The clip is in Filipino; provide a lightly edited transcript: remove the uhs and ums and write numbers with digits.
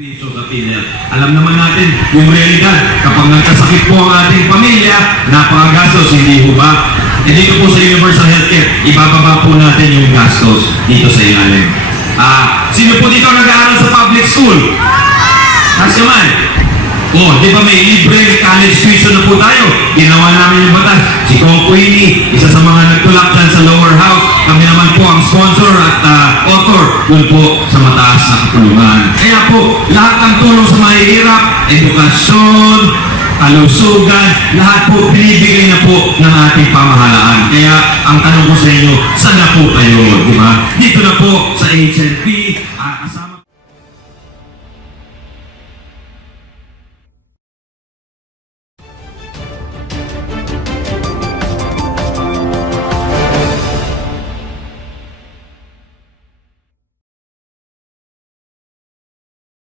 piso sa PhilHealth. Alam naman natin yung realidad. Kapag nagkasakit po ang ating pamilya, napakagastos, hindi po ba? E dito po sa Universal Healthcare, ibababa po natin yung gastos dito sa ilalim. Sino po dito nag-aaral sa public school? Kasi man. Di ba may libre college tuition na po tayo? Ginawa namin yung batas. Si Kong Queenie, isa sa mga nagtulak dyan sa lower house. Kami naman po ang sponsor at author dun po sa mataas na kapulungan. Kaya po, lahat ng tulong sa mahihirap, edukasyon, kalusugan, lahat po binibigay na po ng ating pamahalaan. Kaya ang tanong ko sa inyo, saan na po kayo? Diba? Dito na po sa Ancient